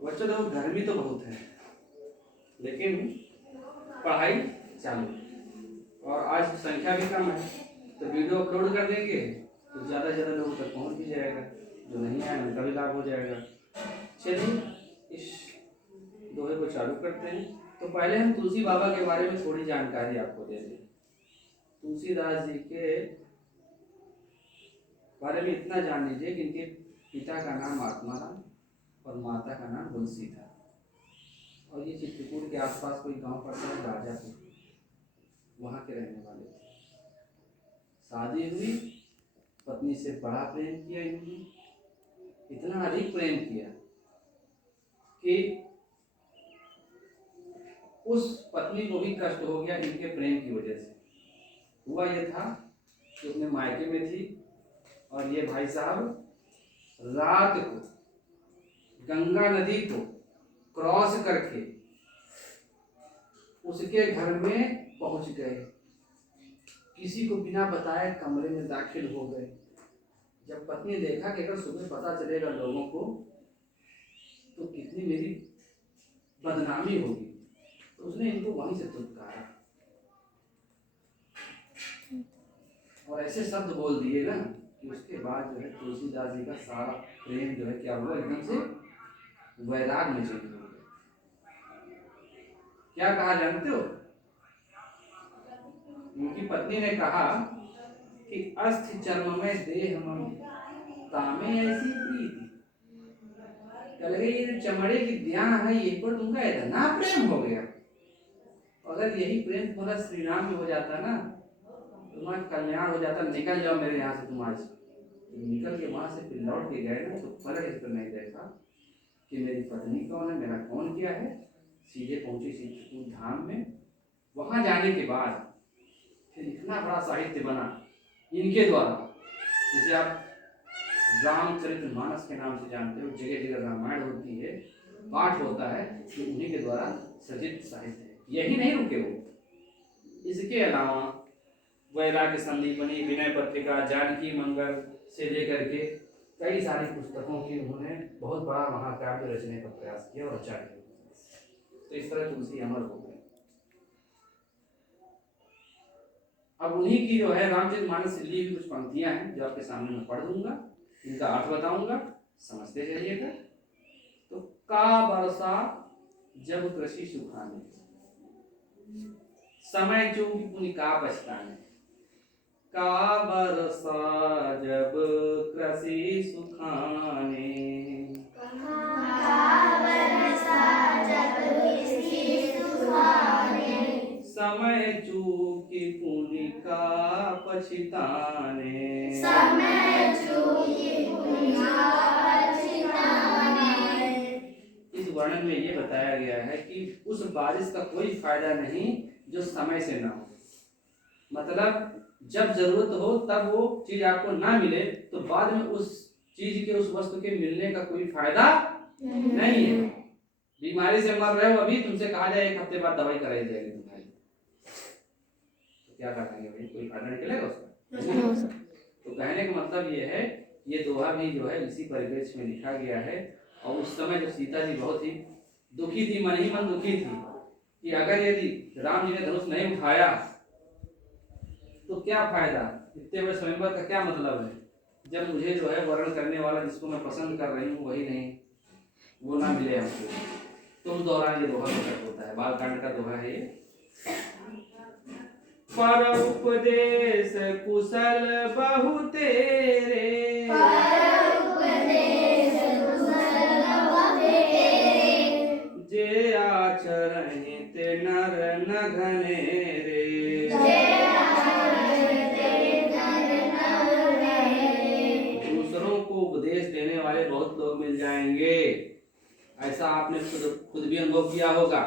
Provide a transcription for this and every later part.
बच्चों देखो गर्मी तो बहुत है, लेकिन पढ़ाई चालू, और आज संख्या भी कम है, तो वीडियो अपलोड कर देंगे तो ज़्यादा से ज़्यादा लोगों तक पहुँच भी जाएगा, जो नहीं आए उनका भी लाभ हो जाएगा। चलिए इस दोहे को चालू करते हैं। तो पहले हम तुलसी बाबा के बारे में थोड़ी जानकारी आपको दे दें। तुलसीदास जी के बारे में इतना जान लीजिए कि इनके पिता का नाम आत्माराम और माता का नाम तुलसी था, और ये चित्रकूट के आसपास कोई गांव पड़ता है राजापुर, वहाँ के रहने वाले थे। शादी हुई, पत्नी से बड़ा प्रेम किया इन्होंने, इतना अधिक प्रेम किया कि उस पत्नी को भी कष्ट हो गया इनके प्रेम की वजह से। हुआ यह था कि अपने मायके में थी, और ये भाई साहब रात को गंगा नदी को क्रॉस करके उसके घर में पहुंच गए, किसी को बिना बताए कमरे में दाखिल हो गए। जब पत्नी देखा कि अगर सुबह पता चलेगा लोगों को तो कितनी मेरी बदनामी होगी, तो उसने इनको वहीं से धुतकारा और ऐसे शब्द बोल दिए ना कि उसके बाद जो है तुलसीदास जी का सारा प्रेम जो है क्या हुआ, एकदम से वैराग में चेंज हो गया। क्या कहा जानते हो? उनकी पत्नी ने कहा कि अस्थि चर्म में देह मन तामे ऐसी प्रीति, कह लगे ये चमड़े की देह है, ये पर तुमका इतना प्रेम हो गया। अगर यही प्रेम तुम्हारा श्री राम में हो जाता ना, तुम्हारा कल्याण हो जाता। निकल जाओ मेरे यहाँ से तुम आज। निकल के वहां से फिर लौट के गए ना, तो पलट इस पर नहीं देखा कि मेरी पत्नी कौन है, मेरा कौन क्या है। सीधे पहुंचे चित्रकूट धाम में। वहां जाने के बाद फिर इतना बड़ा साहित्य बना इनके द्वारा, जिसे आप रामचरितमानस के नाम से जानते हो। जगह जगह रामायण होती है, पाठ होता है, तो उन्हीं के द्वारा सृजित साहित्य है। यही नहीं रुके वो, इसके अलावा वैराग्य संदीपनी, विनय पत्रिका, जानकी मंगल से लेकर के कई सारी पुस्तकों की उन्होंने बहुत बड़ा महाकाव्य रचने का प्रयास किया और रचा किया। तो इस तरह तुलसी अमर हो गए। अब उन्हीं की जो है रामचरितमानस से ली हुई कुछ पंक्तियां हैं जो आपके सामने मैं पढ़ दूंगा, इनका अर्थ बताऊंगा, समझते चलिएगा। तो का बरसा जब कृषि सुखाने, समय चूकी पुनि का पछताने। का बरसा जब कृषि सुखाने, समय चूकी पुनि का पछताने। इस वर्णन में ये बताया गया है कि उस बारिश का कोई फायदा नहीं जो समय से ना हो। मतलब जब जरूरत हो तब वो चीज आपको ना मिले, तो बाद में उस चीज के, उस वस्तु के मिलने का कोई फायदा नहीं है। बीमारी से मर रहे हो, अभी तुमसे कहा जाए एक हफ्ते बाद दवाई कराई जाएगी तुम्हारी, तो क्या करेंगे भाई? कोई फायदा निकलेगा उसका? तो कहने का मतलब ये है, ये दोहा भी जो है इसी परिवेश में लिखा गया है। और उस समय जो सीता जी बहुत ही दुखी थी, मन ही मन दुखी थी कि अगर यदि राम जी ने धनुष नहीं उठाया तो क्या फायदा, इतने बड़े स्वयंवर का क्या मतलब है, जब मुझे जो है वर्ण करने वाला जिसको मैं पसंद कर रही हूँ वही नहीं, वो ना मिले हमको। तो उस दौरान ये दोहा प्रकट होता है। बालकांड का दोहा है ये। पर उपदेश कुशल बहु तेरे, जे आचरणित नर न घनेरे। दूसरों को उपदेश देने वाले बहुत लोग मिल जाएंगे, ऐसा आपने खुद भी अनुभव किया होगा।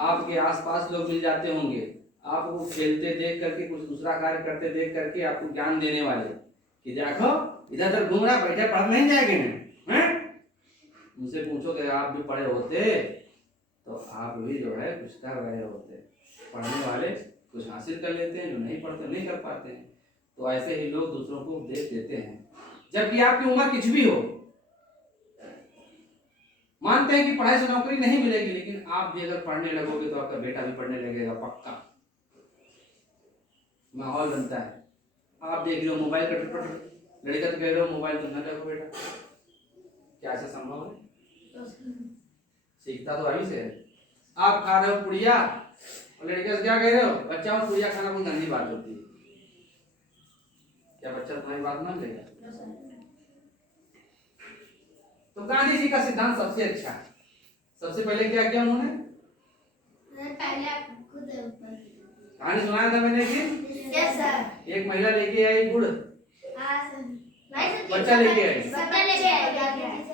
आपके आसपास लोग मिल जाते होंगे, आपको खेलते देख करके, कुछ दूसरा कार्य करते देख करके आपको ज्ञान देने वाले कि देखो इधर उधर घूम रहा, बैठे पढ़ नहीं जाएंगे हैं? उनसे पूछो कि आप भी पढ़े होते तो आप भी जो है कुछ कर रहे होते। पढ़ने वाले कुछ हासिल कर लेते हैं, जो नहीं पढ़ते नहीं कर पाते हैं। तो ऐसे ही लोग दूसरों को उपदेश देते हैं, जबकि आपकी उम्र कुछ भी हो। मानते हैं कि पढ़ाई से नौकरी नहीं मिलेगी, लेकिन आप भी अगर पढ़ने लगोगे तो आपका बेटा भी पढ़ने लगेगा, पक्का माहौल बनता है। आप देख रहे हो मोबाइल का टपट, लड़का तो कह रहे हो मोबाइल तो न देखो बेटा, क्या ऐसा संभव है? सीखता तो अभी से है। आप खा रहे हो पुड़िया और लड़के से क्या कह रहे हो, बच्चा हो पुड़िया खाना कोई गंदी बात होती है, क्या बच्चा तुम्हारी बात मान लेगा? तो गांधी जी का सिद्धांत सबसे अच्छा है। सबसे पहले क्या किया उन्होंने? कहानी सुनाया था मैंने कि यस सर। एक महिला लेके आई गुड़, बच्चा लेके आई,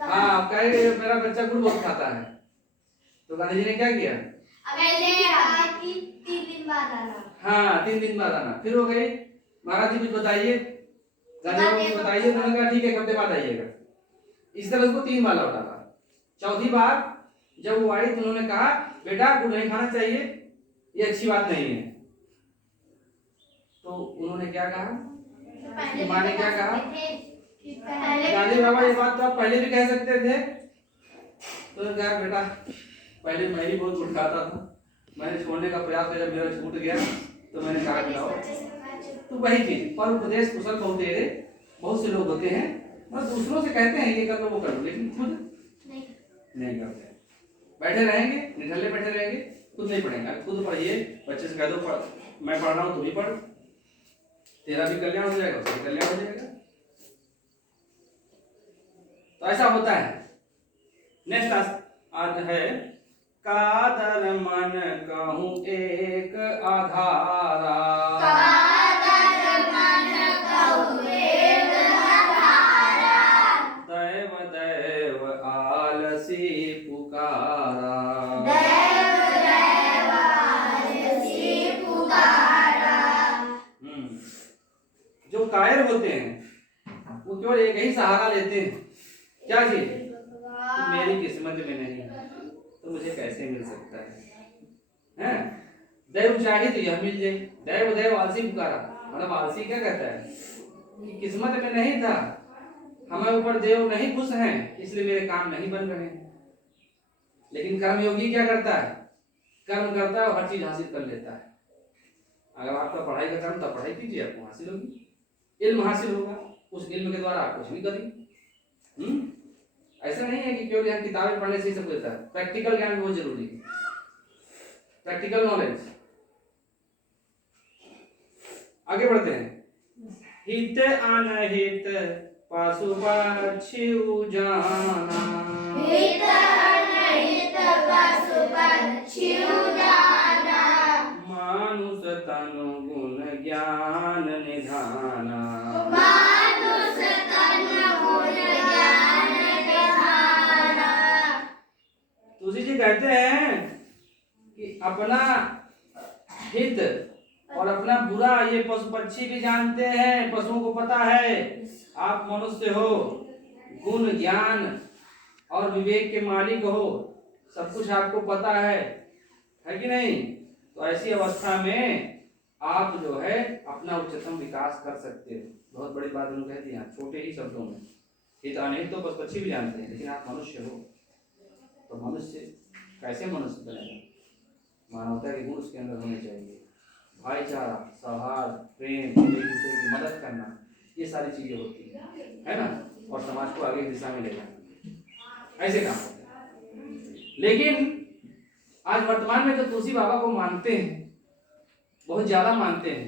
हाँ कहे मेरा बच्चा गुड़ बहुत खाता है। तो गांधी जी ने क्या किया? पहले 3 दिन बाद आना। हाँ 3 दिन बाद आना। फिर हो गई, महाराज जी कुछ बताइए, गांधी जी कुछ बताइए। उन्होंने कहा ठीक है 1 हफ्ते बाद आइएगा। इस तरह उसको 3 बार लौटा था। चौथी बार जब वो आई तो उन्होंने कहा बेटा गुड़ नहीं खाना चाहिए, ये अच्छी बात नहीं है। तो उन्होंने क्या कहा, माँ ने क्या कहा, गांधी बाबा ये बात तो आप पहले भी कह सकते थे। तो कहा बेटा पहले मैं ही बहुत गुड़ खाता था, मैंने छोड़ने का प्रयास किया, जब मेरा छूट गया तो मैंने कहा लाओ। तो वही चीज, पर उपदेश कुशल बहुत तेरे, बहुत से लोग होते हैं बस दूसरों से कहते हैं ये कर लो वो कर लो, लेकिन खुद नहीं करते। बैठे रहेंगे निठल्ले बैठे रहेंगे, खुद नहीं पढ़ेंगे। खुद पढ़िए, बच्चे से कह दो पढ़, मैं पढ़ रहा हूँ तू भी पढ़, तेरा भी कल्याण हो जाएगा, उसका भी कल्याण हो जाएगा। तो ऐसा होता है। नेक्स्ट आज है कादर मन कहूँ एक आधारा, दैव दैव आलसी पुकारा। जो कायर होते हैं वो केवल एक ही सहारा लेते हैं, क्या जी, मेरी किस्मत में नहीं तो मुझे कैसे मिल सकता है? दैव चाहे तो यह मिल जाए। दैव दैव आलसी पुकारा, मतलब आलसी क्या कहता है कि किस्मत में नहीं था, हमारे ऊपर देव नहीं खुश हैं, इसलिए मेरे काम नहीं बन रहे हैं। लेकिन कर्मयोगी क्या करता है? कर्म करता है और हर चीज हासिल कर लेता है। अगर आपका पढ़ाई का कर्म, तब पढ़ाई कीजिए, आपको हासिल होगी, इल्म हासिल होगा, उस इल्म के द्वारा आप कुछ भी करिए। ऐसा नहीं है कि केवल यहाँ किताबें पढ़ने से ही सब होता है, प्रैक्टिकल ज्ञान भी बहुत जरूरी है, प्रैक्टिकल नॉलेज। आगे बढ़ते हैं। हित अनहित पशु पक्षी जाना, हित अनहित पशु पक्षी जाना, मानुष तनु गुण ज्ञान निधाना, मानुष तनु गुण ज्ञान निधाना। तुलसी जी कहते हैं कि अपना हित और अपना बुरा ये पशु पक्षी भी जानते हैं, पशुओं को पता है। आप मनुष्य हो, गुण ज्ञान और विवेक के मालिक हो, सब कुछ आपको पता है कि नहीं? तो ऐसी अवस्था में आप जो है अपना उच्चतम विकास कर सकते हो। बहुत बड़ी बात उन्होंने कह दी यहाँ छोटे ही शब्दों में। हित अनहित तो पशु पक्षी भी जानते हैं, लेकिन आप मनुष्य हो, तो मनुष्य कैसे मनुष्य बनेगा? मानवता के गुण उसके अंदर होने चाहिए, भाईचारा, सौहार्द, प्रेम, एक दूसरे की मदद करना, ये सारी चीजें होती है ना, और समाज को आगे दिशा में ले जाना, ऐसे काम होते हैं। लेकिन आज वर्तमान में तो तुलसी बाबा को मानते हैं, बहुत ज्यादा मानते हैं।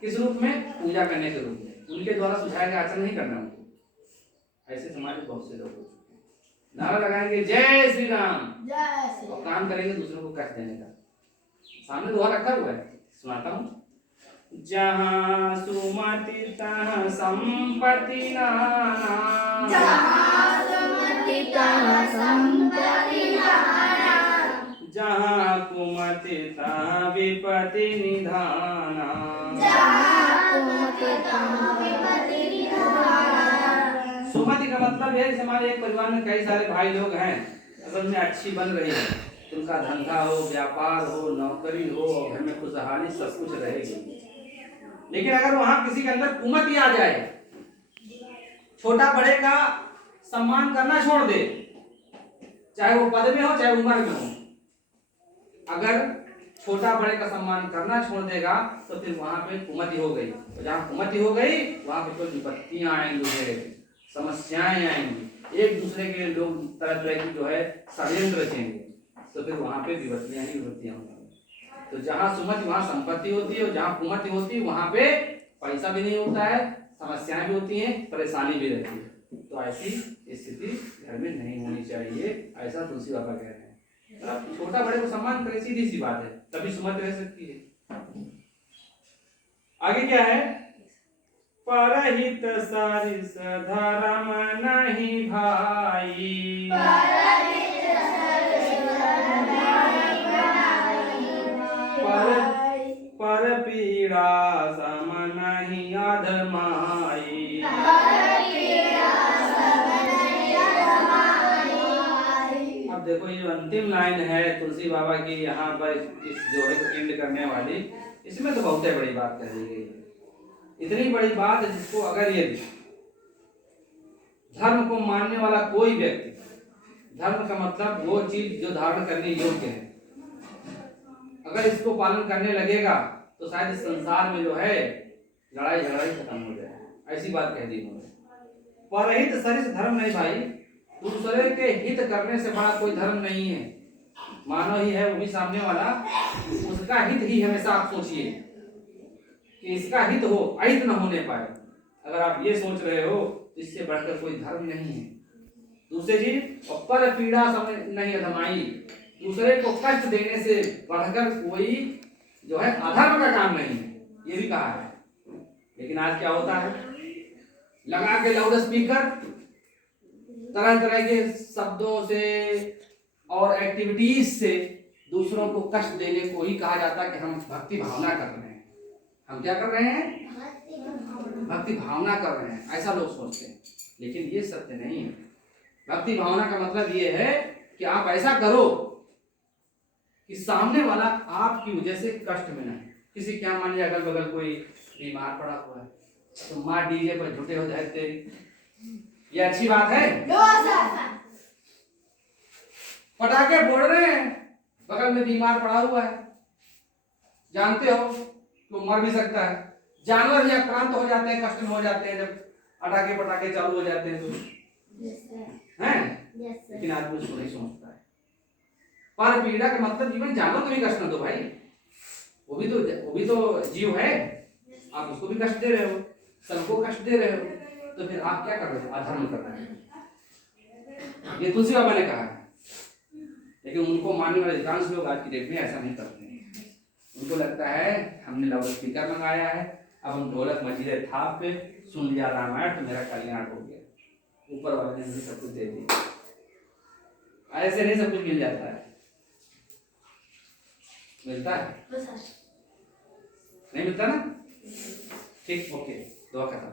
किस रूप में? पूजा करने के रूप में, उनके द्वारा सुझाया गया आचरण नहीं करना उनको। ऐसे समाज में बहुत से लोग हो चुके हैं, नारा लगाएंगे जय श्री राम, और काम करेंगे दूसरों को कष्ट देने का। सामने दोहा रखा हुआ है, सुनाता हूँ। जहाँ सुमति तहाँ संपत्ति नाना, जहाँ सुमति तहाँ संपत्ति नाना, जहाँ कुमति तहाँ विपत्ति निधाना, जहाँ कुमति तहाँ विपत्ति निधाना। सुमति का मतलब है जैसे हमारे एक परिवार में कई सारे भाई लोग हैं, असल में अच्छी बन रही है, उनका धंधा हो, व्यापार हो, नौकरी हो, घर में खुशहाली सब कुछ रहेगी। लेकिन अगर वहां किसी के अंदर कुमति आ जाए, छोटा बड़े का सम्मान करना छोड़ दे, चाहे वो पद में हो चाहे उम्र में हो। अगर छोटा बड़े का सम्मान करना छोड़ देगा तो फिर वहां पे कुमति हो गई, और जहाँ कुमति हो गई वहां पे कोई विपत्तियां आएंगी, समस्याएं आएंगी, एक दूसरे के लोग तरह तरह की जो है षड्यंत्र रचेंगे, तो फिर वहां पे विपत्तियां ही विपत्तियां होंगी। तो जहाँ सुमति वहां संपत्ति होती है, और जहाँ कुमति होती है वहां पे पैसा भी नहीं होता है, समस्याएं भी होती हैं, परेशानी भी रहती है। तो ऐसी स्थिति घर में नहीं होनी चाहिए, ऐसा तुलसी बाबा कह रहे हैं। छोटा बड़े को सम्मान करे, सीधी सी बात है, तभी सुमति रह सकती है। आगे क्या है? परहित सरिस धर्म नहीं भाई, पर पीड़ा सम नहीं अधमाई। अब देखो ये अंतिम लाइन है तुलसी बाबा की यहाँ पर, इस जो है एंड करने वाली, इसमें तो बहुत बड़ी बात कह दी गई है। इतनी बड़ी बात है जिसको अगर ये धर्म को मानने वाला कोई व्यक्ति, धर्म का मतलब वो चीज जो धारण करने योग्य है, अगर इसको पालन करने लगेगा तो शायद इस संसार में जो है लड़ाई झगड़ा ही खत्म हो जाए, ऐसी बात कह दी उन्होंने। परहित सरिस धर्म नहीं भाई, दूसरे के हित करने से बड़ा कोई धर्म नहीं है। मानव ही है, वो भी सामने वाला, उसका हित ही हमेशा आप सोचिए कि इसका हित हो, अहित न होने पाए। अगर आप ये सोच रहे हो तो इससे बढ़कर कोई धर्म नहीं है। दूसरे जी, पर पीड़ा समय नहीं अधमाई, दूसरे को कष्ट देने से बढ़कर कोई जो है अधर्म का काम नहीं है, ये भी कहा है। लेकिन आज क्या होता है, लगा के लाउड स्पीकर तरह तरह के शब्दों से और एक्टिविटीज से दूसरों को कष्ट देने को ही कहा जाता है कि हम भक्ति भावना कर रहे हैं। हम क्या कर रहे हैं? भक्ति भावना कर रहे हैं, ऐसा लोग सोचते हैं, लेकिन ये सत्य नहीं है। भक्ति भावना का मतलब ये है कि आप ऐसा करो कि सामने वाला आपकी वजह से कष्ट में नहीं। किसी क्या मान लिया अगल बगल कोई बीमार पड़ा हुआ है तो माँ डीजे पर झूठे हो जाए तेरी, ये अच्छी बात है? पटाखे फोड़ रहे हैं, बगल में बीमार पड़ा हुआ है, जानते हो तो मर भी सकता है। जानवर भी आक्रांत हो जाते हैं, कष्ट में हो जाते हैं जब पटाखे पटाखे चालू हो जाते हैं तो हैं, लेकिन आदमी उसको नहीं समझता है। पर पीड़ा का मतलब जीवन जानवर को भी कष्ट न दो भाई, वो भी तो जीव है, आप उसको भी कष्ट दे रहे हो, सबको कष्ट दे रहे हो, तो फिर आप क्या कर रहे हो? अधर्म कर रहे हैं। ये तुलसी बाबा ने कहा है, लेकिन उनको मानने वाले अधिकांश लोग आज की डेट में ऐसा नहीं करते हैं। उनको लगता है हमने लाउड स्पीकर मंगाया है, अब हम ढोलक मजीरे थाप पे सुन लिया रामायण तो मेरा कल्याण हो गया, ऊपर वाले ने मुझे सब कुछ दे दिया। ऐसे नहीं सब कुछ मिल जाता है, मिलता है? नहीं मिलता ना? ठीक, ओके, दुआ खत्म।